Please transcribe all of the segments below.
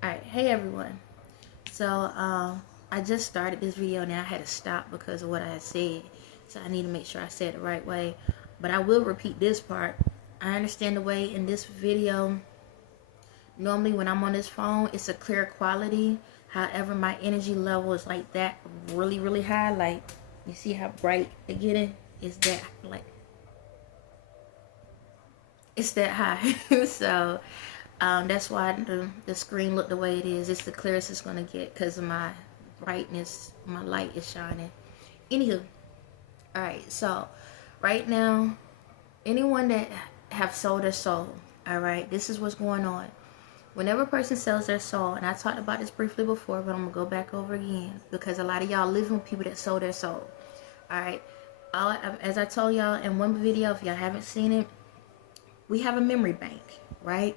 Alright, hey everyone. So, I just started this video and I had to stop because of what I had said. So I need to make sure I said it the right way. But I will repeat this part. I understand the way in this video, normally when I'm on this phone, it's a clear quality. However, my energy level is like that really, really high. Like, you see how bright it getting? It's that, like, it's that high. So, that's why the screen looked the way it is. It's the clearest it's gonna get because of my brightness. My light is shining. Anywho, all right. So right now, anyone that have sold their soul, all right, this is what's going on. Whenever a person sells their soul, and I talked about this briefly before, but I'm gonna go back over again because a lot of y'all live with people that sold their soul. All right. As I told y'all in one video, if y'all haven't seen it, we have a memory bank, right?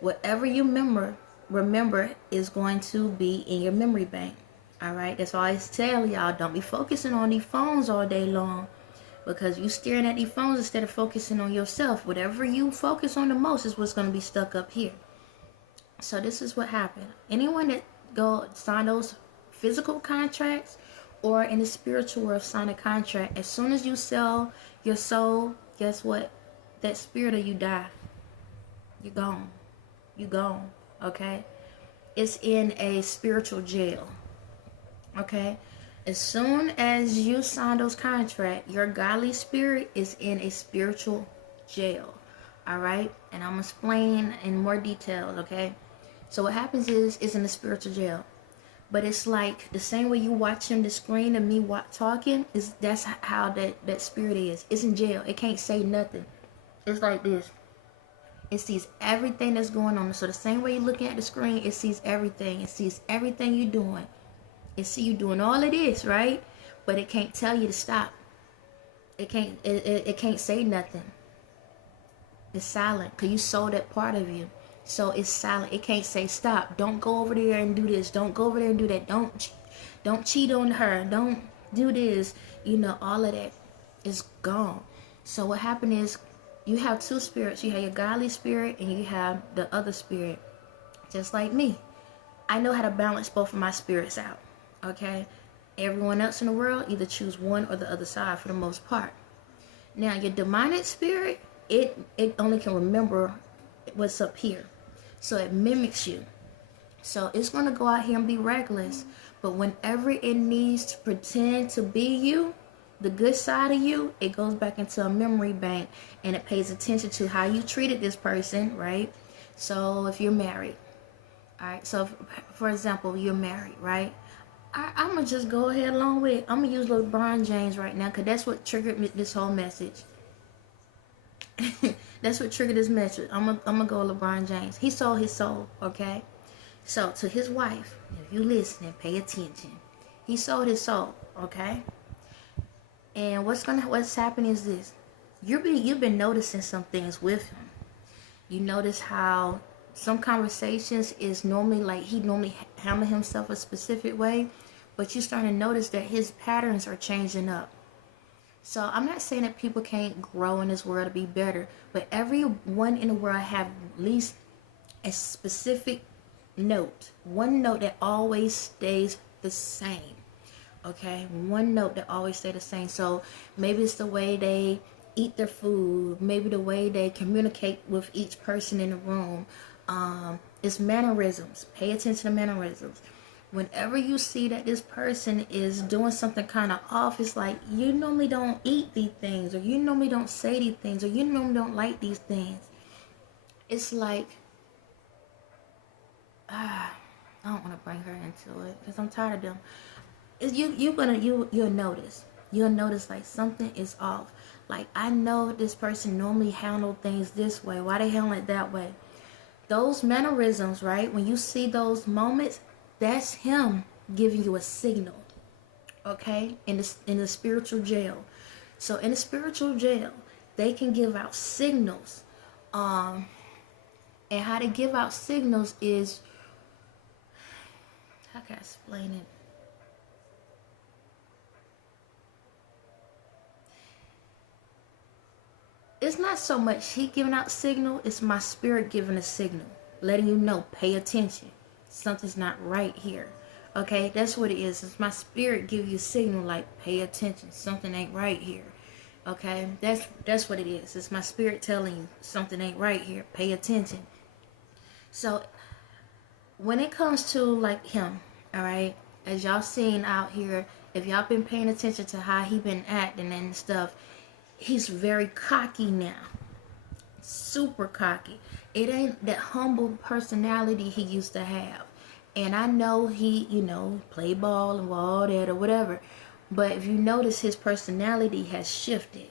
Whatever you remember is going to be in your memory bank. All right, that's why I always tell y'all, don't be focusing on these phones all day long, because you staring at these phones instead of focusing on yourself. Whatever you focus on the most is what's going to be stuck up here. So this is what happened. Anyone that go sign those physical contracts or in the spiritual world sign a contract, as soon as you sell your soul, guess what? That spirit of you die. You're gone. You gone. Okay? It's in a spiritual jail. Okay? As soon as you sign those contracts, your godly spirit is in a spiritual jail. Alright? And I'm going to explain in more details, okay? So what happens is, it's in a spiritual jail. But it's like the same way you watching the screen and me talking, that's how that spirit is. It's in jail. It can't say nothing. It's like this. It sees everything that's going on. So the same way you're looking at the screen, it sees everything. It sees everything you're doing. It see you doing all of this, right? But it can't tell you to stop. It can't say nothing. It's silent because you sold that part of you. So it's silent. It can't say stop. Don't go over there and do this. Don't go over there and do that. Don't cheat on her. Don't do this. You know, all of that is gone. So what happened is, you have two spirits. You have your godly spirit and you have the other spirit. Just like me. I know how to balance both of my spirits out. Okay? Everyone else in the world either choose one or the other side for the most part. Now, your demonic spirit, it only can remember what's up here. So it mimics you. So it's going to go out here and be reckless. But whenever it needs to pretend to be you, the good side of you, it goes back into a memory bank and it pays attention to how you treated this person, right? So if you're married, all right, so for example, you're married, right? I'm going to just go ahead along with it. I'm going to use LeBron James right now because that's what triggered this whole message. That's what triggered this message. I'm gonna go LeBron James. He sold his soul, okay? So to his wife, if you listening, pay attention. He sold his soul, okay? And what's happening is this. You've been noticing some things with him. You notice how some conversations is normally like he normally handle himself a specific way, but you start to notice that his patterns are changing up. So I'm not saying that people can't grow in this world to be better, but everyone in the world have at least a specific note. One note that always stays the same. Okay, one note that always stay the same. So maybe it's the way they eat their food, maybe the way they communicate with each person in the room. It's mannerisms. Pay attention to mannerisms. Whenever you see that this person is doing something kind of off, it's like you normally don't eat these things, or you normally don't say these things, or you normally don't like these things. It's like I don't want to bring her into it because I'm tired of them. You'll notice. You'll notice like something is off. Like, I know this person normally handle things this way. Why they handle it that way? Those mannerisms, right? When you see those moments, that's him giving you a signal. Okay? In the spiritual jail. So in the spiritual jail, they can give out signals. And how they give out signals is, how can I explain it? It's not so much he giving out signal, it's my spirit giving a signal, letting you know, pay attention. something's not right here. Okay, that's what it is. It's my spirit give you a signal like, pay attention, something ain't right here. Okay, that's what it is. It's my spirit telling you something ain't right here. Pay attention. So when it comes to like him, all right, as y'all seen out here, if y'all been paying attention to how he been acting and stuff, he's very cocky now. Super cocky. It ain't that humble personality he used to have. And I know he, play ball and all that or whatever. But if you notice, his personality has shifted.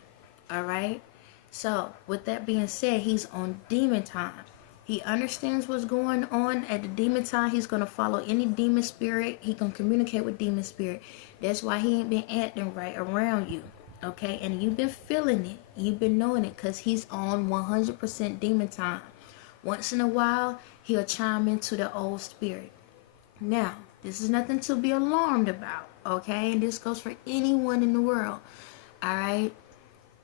All right? So, with that being said, he's on demon time. He understands what's going on at the demon time. He's going to follow any demon spirit. He can communicate with demon spirit. That's why he ain't been acting right around you. Okay? And you've been feeling it. You've been knowing it because he's on 100% demon time. Once in a while, he'll chime into the old spirit. Now, this is nothing to be alarmed about, okay? And this goes for anyone in the world, all right?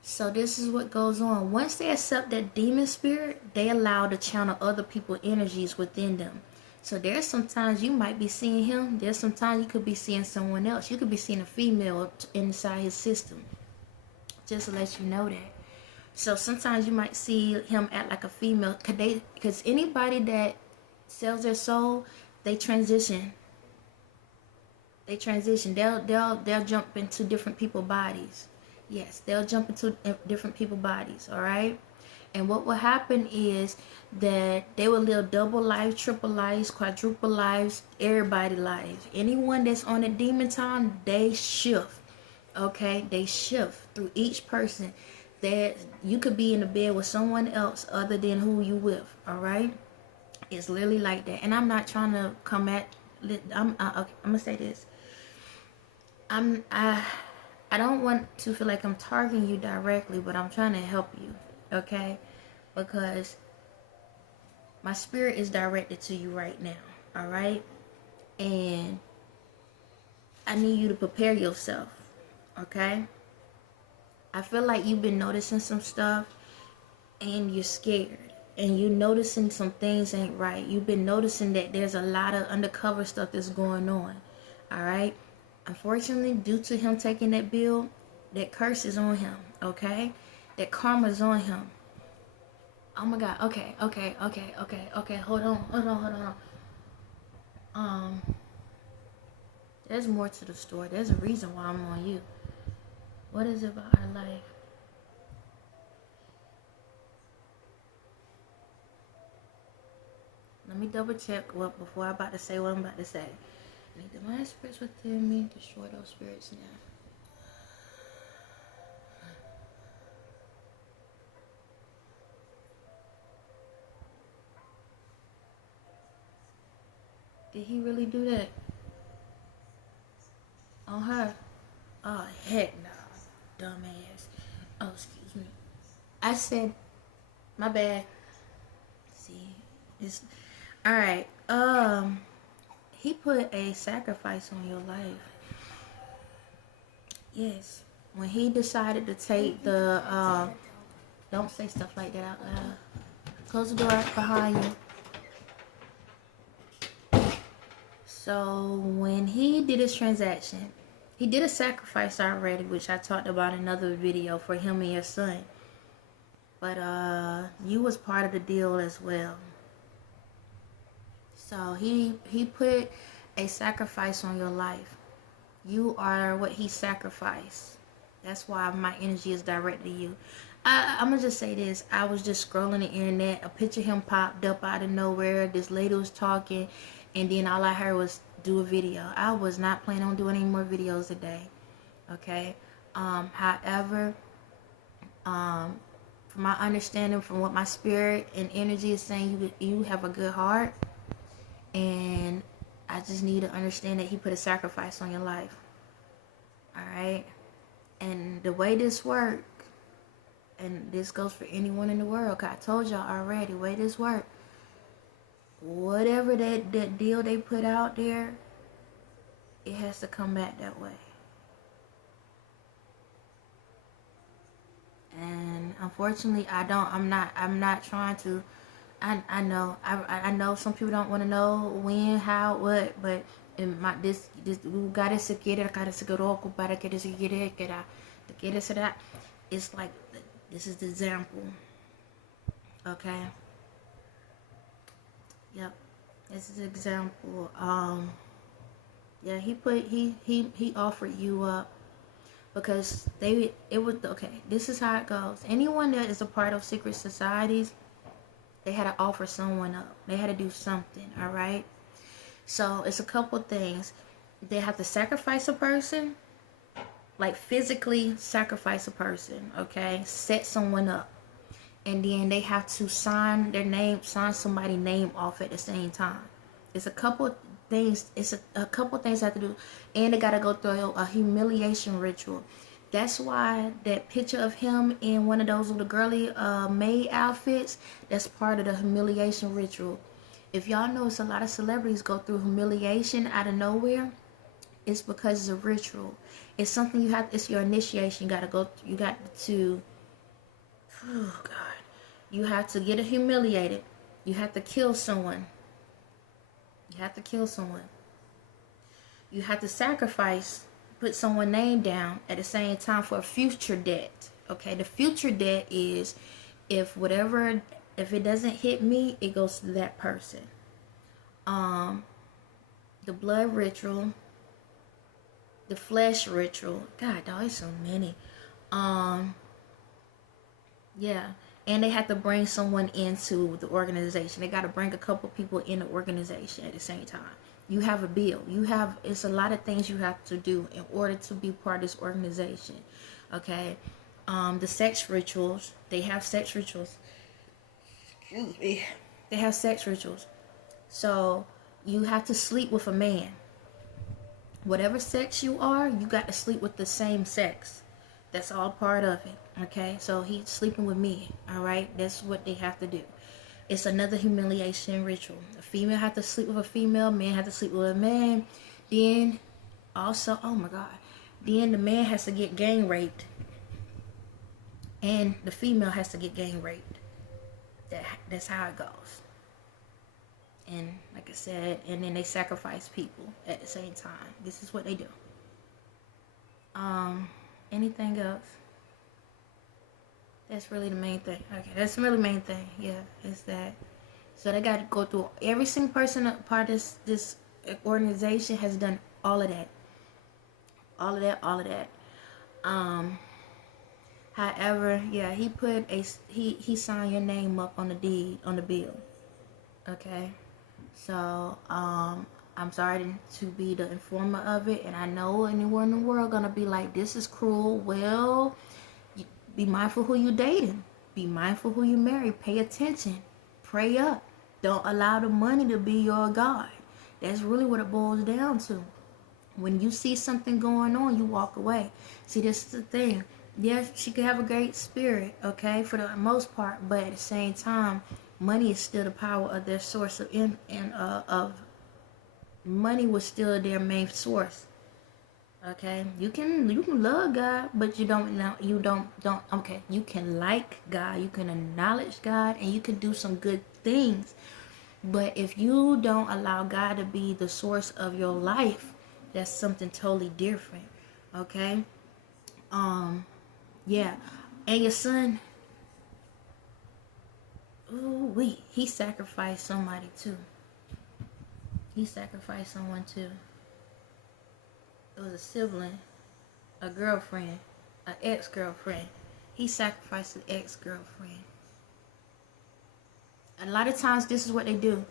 So this is what goes on. Once they accept that demon spirit, they allow to channel other people's energies within them. So there's sometimes you might be seeing him. There's sometimes you could be seeing someone else. You could be seeing a female inside his system. Just to let you know that. So sometimes you might see him act like a female. Because anybody that sells their soul, they transition. They'll jump into different people's bodies. Yes, they'll jump into different people's bodies. All right. And what will happen is that they will live double life, triple lives, quadruple lives, everybody lives. Anyone that's on a demon time, they shift. Okay, they shift through each person. That you could be in the bed with someone else other than who you with. All right. It's literally like that. And I'm not trying to come at. Okay, I'm gonna say this. I don't want to feel like I'm targeting you directly, but I'm trying to help you. Okay, because my spirit is directed to you right now. All right, and I need you to prepare yourself. Okay. I feel like you've been noticing some stuff, and you're scared. And you're noticing some things ain't right. You've been noticing that there's a lot of undercover stuff that's going on. Alright? Unfortunately, due to him taking that bill, that curse is on him. Okay? That karma is on him. Oh my God. Okay. Hold on. There's more to the story. There's a reason why I'm on you. What is it about our life? Let me double check before I'm about to say what I'm about to say. I need the mind spirits within me. Destroy those spirits now. Did he really do that? On her? Oh, heck no. Dumbass. Oh, excuse me. I said, my bad. See, it's... Alright, he put a sacrifice on your life. Yes. When he decided to take the, don't say stuff like that out loud. Close the door behind you. So, when he did his transaction, he did a sacrifice already, which I talked about in another video for him and your son. But, you was part of the deal as well. So he put a sacrifice on your life. You are what he sacrificed. That's why my energy is directed to you. I'm going to just say this. I was just scrolling the internet. A picture of him popped up out of nowhere. This lady was talking. And then all I heard was do a video. I was not planning on doing any more videos today. Okay. However, from my understanding, from what my spirit and energy is saying, you have a good heart. And I just need to understand that he put a sacrifice on your life. Alright? And the way this works, and this goes for anyone in the world, cause I told y'all already, the way this works, whatever that deal they put out there, it has to come back that way. And unfortunately, I'm not trying to I know. I know some people don't want to know when, how, what, but in my this lugar se quiere cara se coloco para que se quiere que será. It's like this is the example. Okay. Yep. This is the example. Yeah, he offered you up because it was okay. This is how it goes. Anyone that is a part of secret societies, they had to offer someone up. They had to do something. All right. So it's a couple things. They have to sacrifice a person, like physically sacrifice a person. Okay, set someone up, and then they have to sign somebody's name off at the same time. It's a couple things. It's a couple things they have to do, and they gotta go through a humiliation ritual. That's why that picture of him in one of those little girly maid outfits, that's part of the humiliation ritual. If y'all notice, a lot of celebrities go through humiliation out of nowhere. It's because it's a ritual. It's something you have. It's your initiation. You got to. Oh God. You have to get humiliated. You have to kill someone. You have to kill someone. You have to sacrifice, put someone's name down at the same time for a future debt. Okay, the future debt is if it doesn't hit me, it goes to that person. The blood ritual, the flesh ritual. God, dog, there's so many. Yeah. And they have to bring someone into the organization. They got to bring a couple people in the organization at the same time. You have a bill. It's a lot of things you have to do in order to be part of this organization. Okay. The sex rituals. They have sex rituals. Excuse me. They have sex rituals. So you have to sleep with a man. Whatever sex you are, you got to sleep with the same sex. That's all part of it. Okay, so he's sleeping with me. All right, that's what they have to do. It's another humiliation ritual. A female have to sleep with a female. Man have to sleep with a man. Then also, oh my God, then the man has to get gang raped, and the female has to get gang raped. That's how it goes. And like I said, and then they sacrifice people at the same time. This is what they do. Anything else? That's really the main thing. Okay, that's really the main thing. Yeah, is that. So they got to go through every single person part of this organization has done all of that. All of that. However, yeah, he signed your name up on the deed, on the bill. Okay. So, I'm sorry to be the informer of it, and I know anyone in the world gonna be like, this is cruel. Well, be mindful who you dating. Be mindful who you marry. Pay attention. Pray up. Don't allow the money to be your God. That's really what it boils down to. When you see something going on, you walk away. See, this is the thing. Yes, she could have a great spirit, okay, for the most part, but at the same time, money is still the power of their source of money was still their main source. Okay, you can love God, but you don't okay, you can like God, you can acknowledge God, and you can do some good things, but if you don't allow God to be the source of your life, that's something totally different. Okay. Yeah, and your son, he sacrificed somebody too. He sacrificed someone too. It was a sibling, a girlfriend, an ex-girlfriend. He sacrificed an ex-girlfriend. A lot of times this is what they do.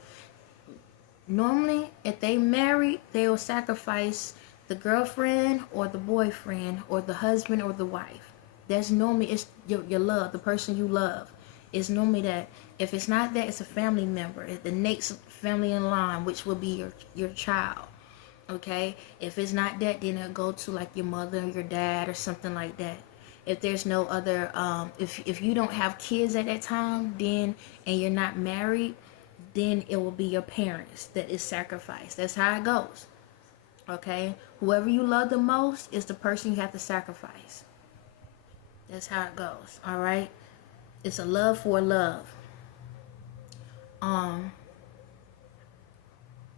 Normally, if they married, they will sacrifice the girlfriend or the boyfriend or the husband or the wife. That's normally, it's your love, the person you love. It's normally that. If it's not that, it's a family member. It's the next family in line, which will be your child. Okay? If it's not that, then it'll go to like your mother or your dad or something like that. If there's no other, if you don't have kids at that time, then, and you're not married, then it will be your parents that is sacrificed. That's how it goes. Okay? Whoever you love the most is the person you have to sacrifice. That's how it goes. Alright? It's a love for love. Um,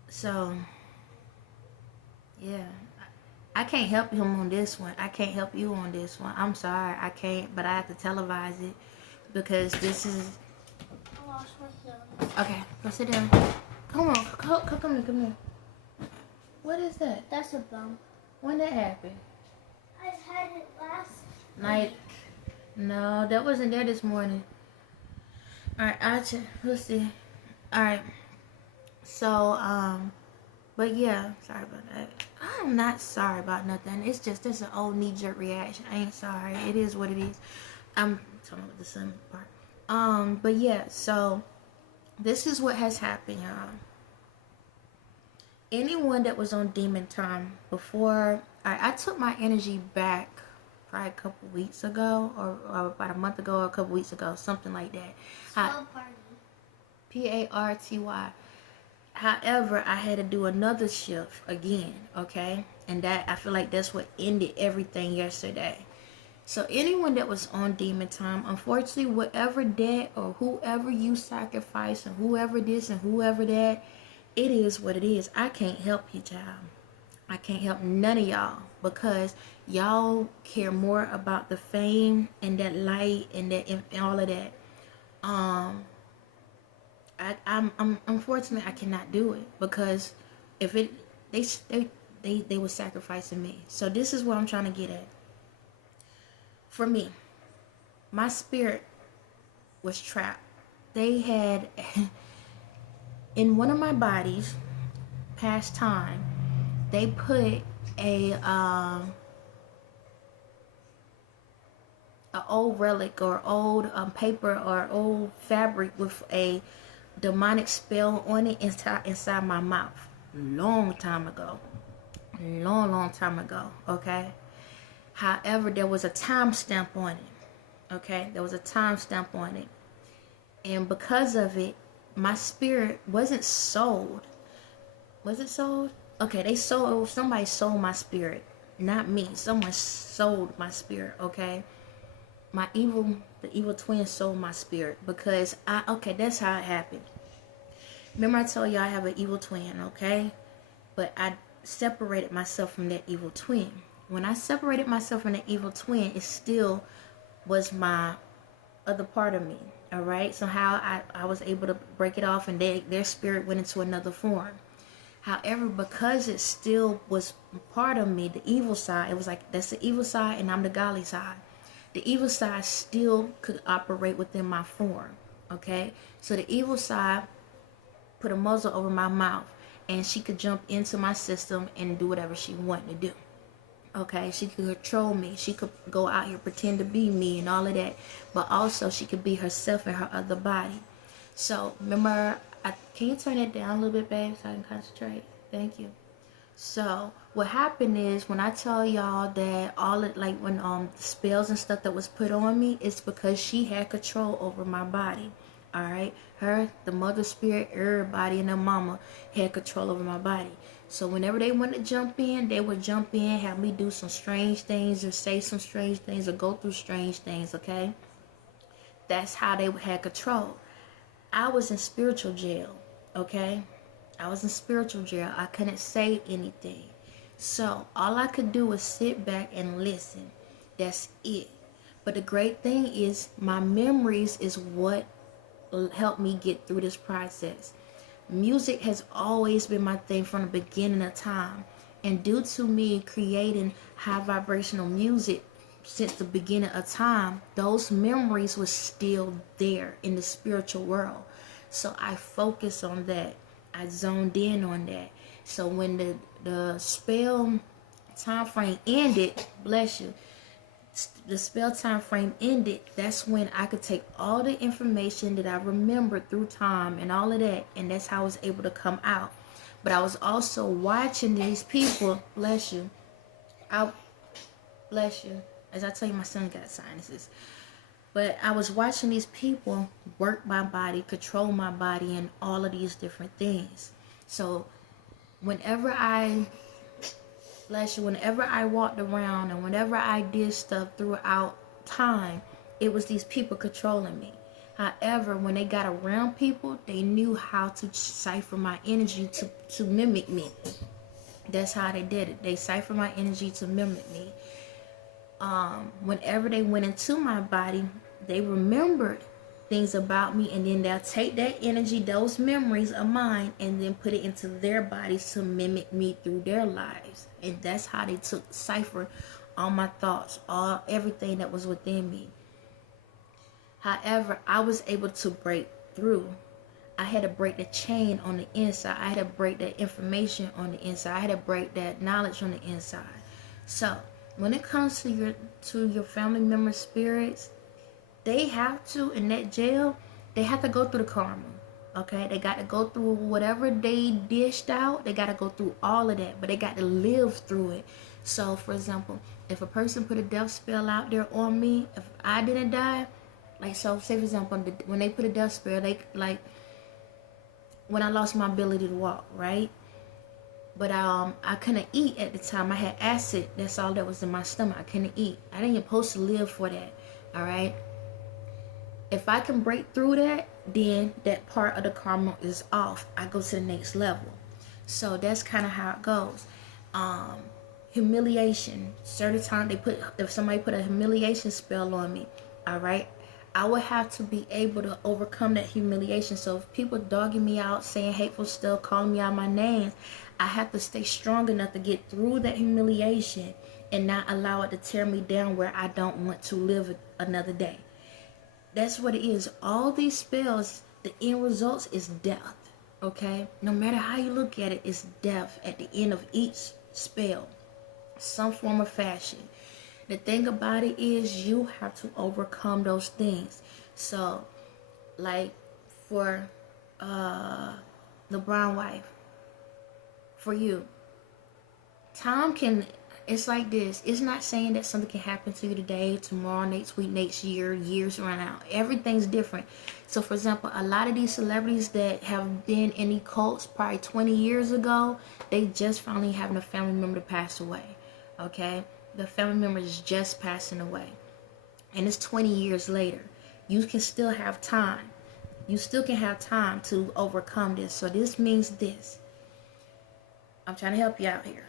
so yeah, I can't help him on this one. I can't help you on this one. I'm sorry, I can't, but I have to televise it because this is. I lost my phone. Okay, go sit down. Come on, come here. What is that? That's a bump. When that happened? I had it last Night. No, that wasn't there this morning. Alright, let's see. Alright. So, but yeah, sorry about that. I'm not sorry about nothing. It's just, this is an old knee-jerk reaction. I ain't sorry. It is what it is. I'm talking about the sun part. But yeah, so this is what has happened, y'all. Anyone that was on demon time before, I took my energy back probably a couple weeks ago, or about a month ago, or a couple weeks ago, something like that. Small party. Party. However, I had to do another shift again, okay? And that, I feel like that's what ended everything yesterday. So anyone that was on demon time, unfortunately, whatever that or whoever you sacrifice and whoever this and whoever that, it is what it is. I can't help you, child. I can't help none of y'all because y'all care more about the fame and that light and that and all of that. I'm unfortunately I cannot do it because if it they were sacrificing me. So this is what I'm trying to get at. For me, my spirit was trapped. They had in one of my bodies, past time, they put a old relic or old paper or old fabric with a demonic spell on it inside my mouth. Long time ago. Long time ago. Okay. However, there was a timestamp on it. Okay. There was a timestamp on it. And because of it, my spirit wasn't sold. Was it sold? Okay, somebody sold my spirit. Not me. Someone sold my spirit, okay? The evil twin sold my spirit because that's how it happened. Remember I told you I have an evil twin, okay? But I separated myself from that evil twin. When I separated myself from the evil twin, it still was my other part of me, all right? So how I was able to break it off and their spirit went into another form. However, because it still was part of me, the evil side, it was like, that's the evil side and I'm the godly side. The evil side still could operate within my form, okay? So the evil side put a muzzle over my mouth and she could jump into my system and do whatever she wanted to do. Okay, she could control me. She could go out here, pretend to be me and all of that. But also she could be herself in her other body. So remember, can you turn it down a little bit, babe, so I can concentrate? Thank you. So what happened is when I tell y'all that all it like when the spells and stuff that was put on me, it's because she had control over my body. All right, her, the mother spirit, everybody and their mama had control over my body. So whenever they wanted to jump in, they would jump in, have me do some strange things or say some strange things or go through strange things, okay? That's how they had control. I was in spiritual jail, okay? I was in spiritual jail. I couldn't say anything. So all I could do was sit back and listen. That's it. But the great thing is my memories is what helped me get through this process. Music has always been my thing from the beginning of time. And due to me creating high vibrational music since the beginning of time, those memories were still there in the spiritual world. So I focused on that. I zoned in on that. So when the spell time frame ended, bless you, the spell time frame ended, that's when I could take all the information that I remembered through time and all of that, and that's how I was able to come out. But I was also watching these people, bless you, as I tell you, my son got sinuses. But I was watching these people work my body, control my body, and all of these different things. So whenever I walked around and whenever I did stuff throughout time, it was these people controlling me. However, when they got around people, they knew how to cipher my energy to mimic me. That's how they did it. They ciphered my energy to mimic me. Whenever they went into my body, they remembered things about me, and then they'll take that energy, those memories of mine, and then put it into their bodies to mimic me through their lives. And that's how they took cipher all my thoughts, everything that was within me. However, I was able to break through. I had to break the chain on the inside. I had to break that information on the inside. I had to break that knowledge on the inside. So when it comes to your family member spirits, they have to, in that jail, they have to go through the karma. Okay, they got to go through whatever they dished out. They got to go through all of that, but they got to live through it. So, for example, if a person put a death spell out there on me, if I didn't die, like, so say for example, when they put a death spell, they like when I lost my ability to walk, right? But I couldn't eat at the time. I had acid. That's all that was in my stomach. I couldn't eat. I didn't supposed to live for that. All right. If I can break through that, then that part of the karma is off. I go to the next level. So that's kind of how it goes. Humiliation. Certain time if somebody put a humiliation spell on me, all right, I would have to be able to overcome that humiliation. So if people dogging me out, saying hateful stuff, calling me out my names, I have to stay strong enough to get through that humiliation and not allow it to tear me down where I don't want to live another day. That's what it is. All these spells, the end results is death. Okay? No matter how you look at it, it's death at the end of each spell. Some form of fashion. The thing about it is you have to overcome those things. So, like for LeBron wife, for you, time can, it's like this. It's not saying that something can happen to you today, tomorrow, next week, next year, years run out. Everything's different. So, for example, a lot of these celebrities that have been in the cults probably 20 years ago, they just finally having a family member to pass away. Okay? The family member is just passing away. And it's 20 years later. You can still have time. You still can have time to overcome this. So this means this. I'm trying to help you out here.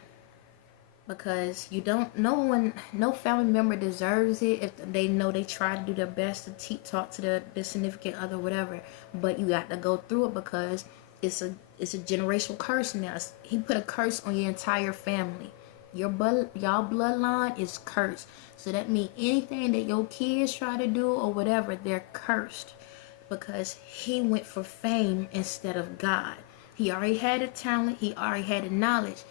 Because you don't, no family member deserves it if they know they try to do their best to talk to their significant other, whatever. But you got to go through it because it's a generational curse now. He put a curse on your entire family. Y'all bloodline is cursed. So that means anything that your kids try to do or whatever, they're cursed. Because he went for fame instead of God. He already had the talent. He already had the knowledge.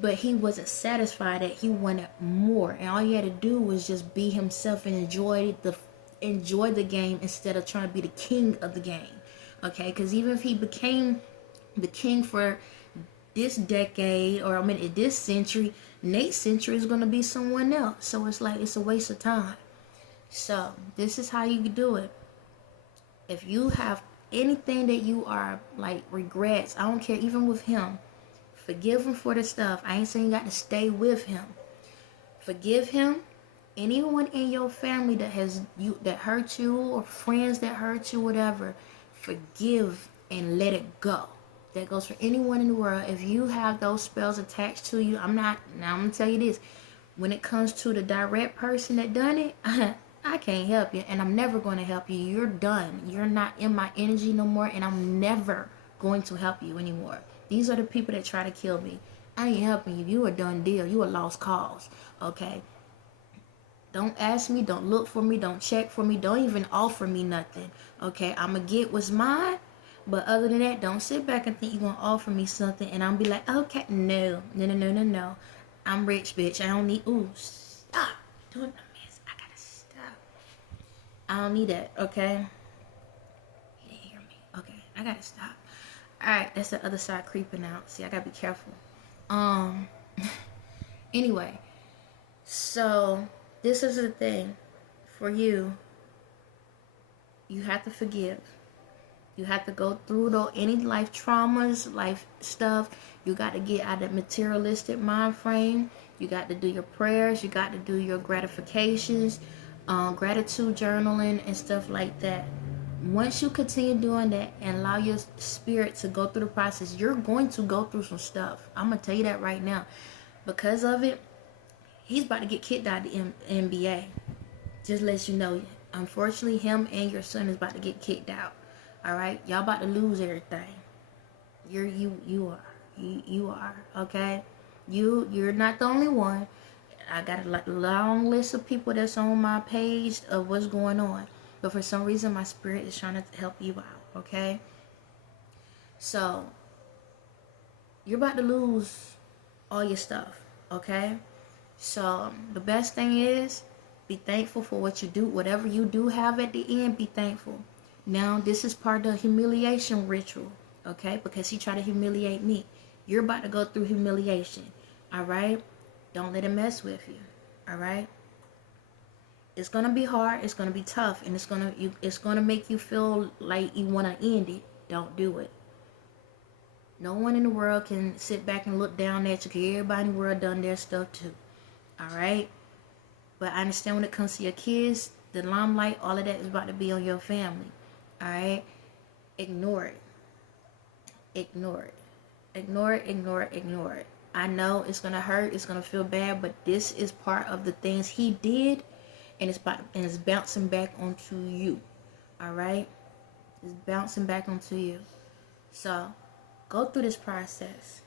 But he wasn't satisfied that he wanted more. And all he had to do was just be himself and enjoy the game instead of trying to be the king of the game. Okay? Because even if he became the king for this decade, or this century, next century is going to be someone else. So it's like, it's a waste of time. So this is how you do it. If you have anything that you are like regrets, I don't care, even with him, forgive him for the stuff. I ain't saying you got to stay with him. Forgive him. Anyone in your family that hurt you, or friends that hurt you, whatever, forgive and let it go. That goes for anyone in the world. If you have those spells attached to you, I'm gonna tell you this. When it comes to the direct person that done it, I can't help you, and I'm never going to help you. You're done. You're not in my energy no more, and I'm never going to help you anymore. These are the people that try to kill me. I ain't helping you. You a done deal. You a lost cause. Okay? Don't ask me. Don't look for me. Don't check for me. Don't even offer me nothing. Okay? I'm going to get what's mine. But other than that, don't sit back and think you're going to offer me something and I'm be like, okay, no. I'm rich, bitch. I don't need, stop doing my mess. I got to stop. I don't need that, okay? He didn't hear me. Okay, I got to stop. Alright, that's the other side creeping out. See, I got to be careful. Anyway, so this is the thing. For you, you have to forgive. You have to go through any life traumas, life stuff. You got to get out of the materialistic mind frame. You got to do your prayers. You got to do your gratifications, gratitude journaling and stuff like that. once you continue doing that and allow your spirit to go through the process, you're going to go through some stuff. I'm gonna tell you that right now. Because of it, he's about to get kicked out of the NBA. Just let you know. Unfortunately, him and your son is about to get kicked out. All right, y'all about to lose everything. You are okay. You're not the only one. I got a long list of people that's on my page of what's going on, but for some reason my spirit is trying to help you out. Okay, so you're about to lose all your stuff. Okay, so the best thing is be thankful for what you do. Whatever you do have at the end, be thankful. Now this is part of the humiliation ritual. Okay, because he tried to humiliate me. You're about to go through humiliation. All right, don't let it mess with you. All right, it's gonna be hard, it's gonna be tough, and it's gonna make you feel like you want to end it. Don't do it. No one in the world can sit back and look down at you, because everybody in the world done their stuff too. All right, but I understand when it comes to your kids, the limelight, all of that is about to be on your family. All right, ignore it. Ignore it. Ignore it. Ignore it. Ignore it. I know it's gonna hurt, it's gonna feel bad, but this is part of the things he did, and it's bouncing back onto you. All right, it's bouncing back onto you. So go through this process.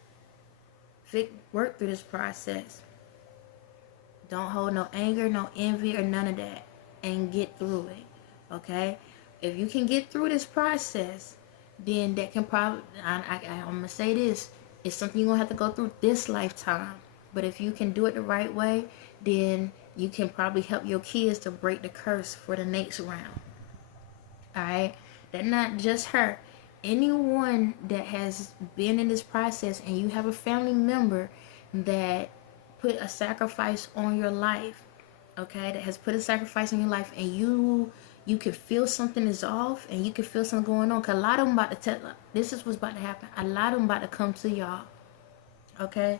Work through this process. Don't hold no anger, no envy, or none of that, and get through it. Okay, if you can get through this process, then that can probably, I'm gonna say this, it's something you're gonna have to go through this lifetime. But if you can do it the right way, then you can probably help your kids to break the curse for the next round. Alright? That's not just her. Anyone that has been in this process and you have a family member that put a sacrifice on your life, okay, that has put a sacrifice on your life, and you can feel something is off, and you can feel something going on, because a lot of them about to tell, this is what's about to happen. A lot of them about to come to y'all, okay?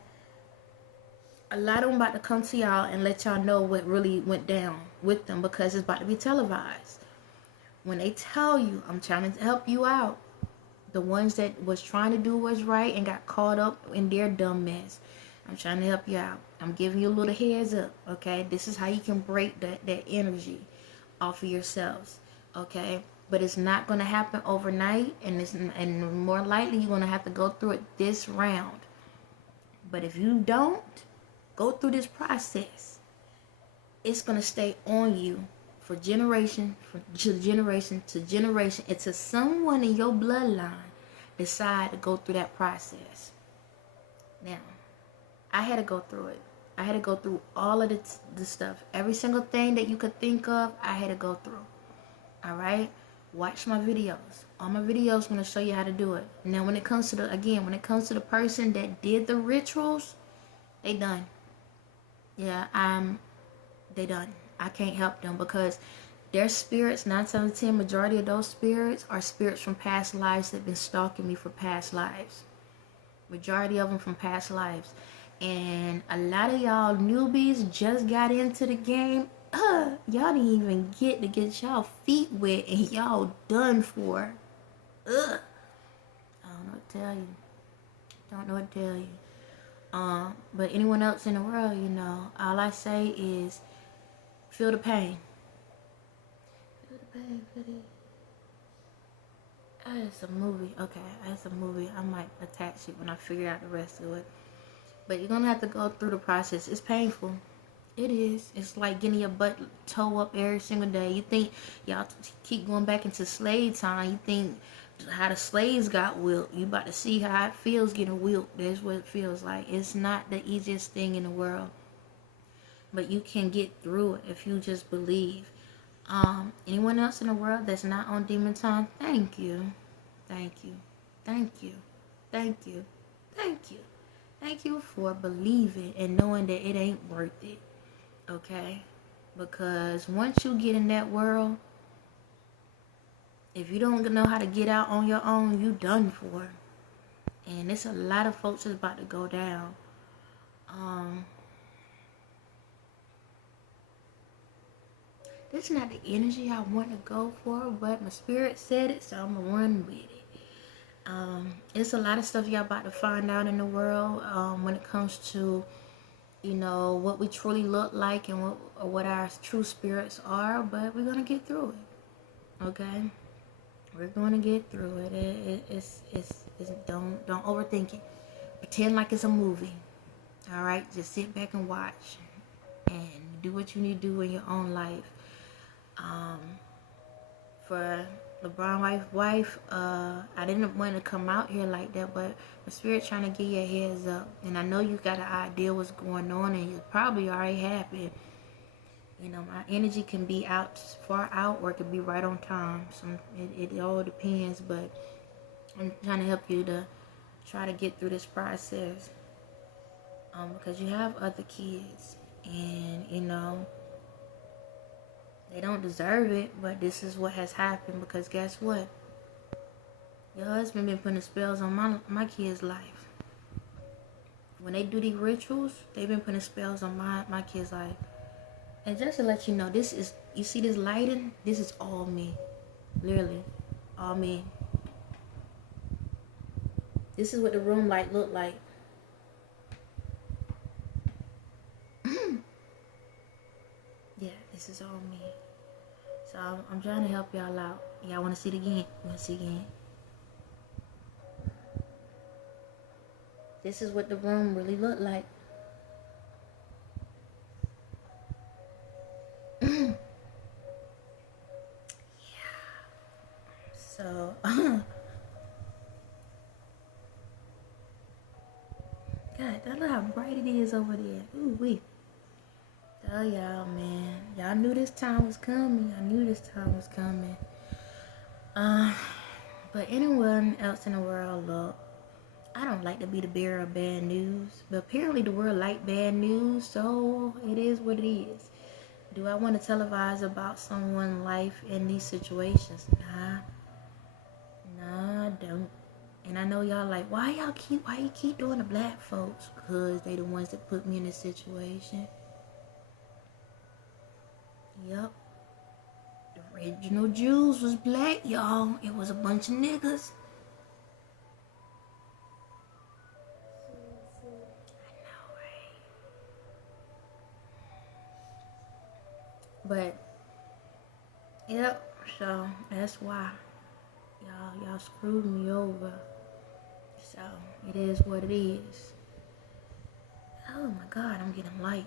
A lot of them about to come to y'all and let y'all know what really went down with them, because it's about to be televised. When they tell you, I'm trying to help you out, the ones that was trying to do what's right and got caught up in their dumb mess, I'm trying to help you out. I'm giving you a little heads up, okay? This is how you can break that energy off of yourselves, okay? But it's not going to happen overnight, and more likely you're going to have to go through it this round. But if you don't go through this process, it's going to stay on you for generation to generation to generation, until someone in your bloodline decide to go through that process. Now, I had to go through it. I had to go through all of the stuff. Every single thing that you could think of, I had to go through. Alright? Watch my videos. All my videos going to show you how to do it. Now, when it comes to the person that did the rituals, they done. Yeah, they done. I can't help them, because their spirits, 9 times out of 10, majority of those spirits are spirits from past lives that have been stalking me for past lives. Majority of them from past lives. And a lot of y'all newbies just got into the game. Y'all didn't even get to get y'all feet wet, and y'all done for. I don't know what to tell you. Don't know what to tell you. But anyone else in the world, all I say is feel the pain. Feel the pain, feel it. It's a movie. Okay, that's a movie. I might attach it when I figure out the rest of it. But you're going to have to go through the process. It's painful. It is. It's like getting your butt toe up every single day. You think y'all keep going back into slave time. You think how the slaves got whipped. You about to see how it feels getting whipped. That's what it feels like. It's not the easiest thing in the world. But you can get through it if you just believe. Anyone else in the world that's not on demon time, thank you. Thank you. Thank you. Thank you. Thank you. Thank you for believing and knowing that it ain't worth it. Okay? Because once you get in that world, if you don't know how to get out on your own, you done for. And there's a lot of folks that's about to go down. This is not the energy I want to go for, but my spirit said it, so I'm gonna run with it. It's a lot of stuff y'all about to find out in the world when it comes to, you know, what we truly look like and what our true spirits are, but we're gonna get through it. Okay, we're gonna get through it. It's don't overthink it. Pretend like it's a movie. All right, just sit back and watch, and do what you need to do in your own life. For LeBron wife, I didn't want to come out here like that, but the spirit trying to give you a heads up, and I know you got an idea what's going on, and you probably already happy. You know, my energy can be out far out, or it can be right on time. So it all depends, but I'm trying to help you to try to get through this process, because you have other kids, and you know, they don't deserve it, but this is what has happened. Because guess what? Your husband been putting spells on my kid's life. When they do these rituals, they've been putting spells on my kid's life. And just to let you know, this is, you see this lighting? This is all me. Literally, all me. This is what the room light look like. Yeah, this is all me. So I'm trying to help y'all out. Y'all want to see it again? Want to see it again? This is what the room really looked like. Yeah. So, God, look how bright it is over there. Ooh wee. Tell y'all, man. Y'all knew this time was coming. I knew this time was coming. But anyone else in the world, look, I don't like to be the bearer of bad news, but apparently the world like bad news, so it is what it is. Do I want to televise about someone's life in these situations? Nah, I don't. And I know y'all like, why you keep doing the black folks? Because they the ones that put me in this situation. Yep. The original Jews was black, y'all. It was a bunch of niggas. I know, right? But, yep, so that's why y'all screwed me over. So, it is what it is. Oh my God, I'm getting light.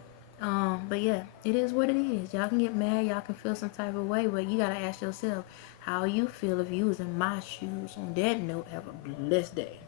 But yeah, it is what it is. Y'all can get mad, y'all can feel some type of way, but you gotta ask yourself how you feel if you was in my shoes. On that note, have a blessed day.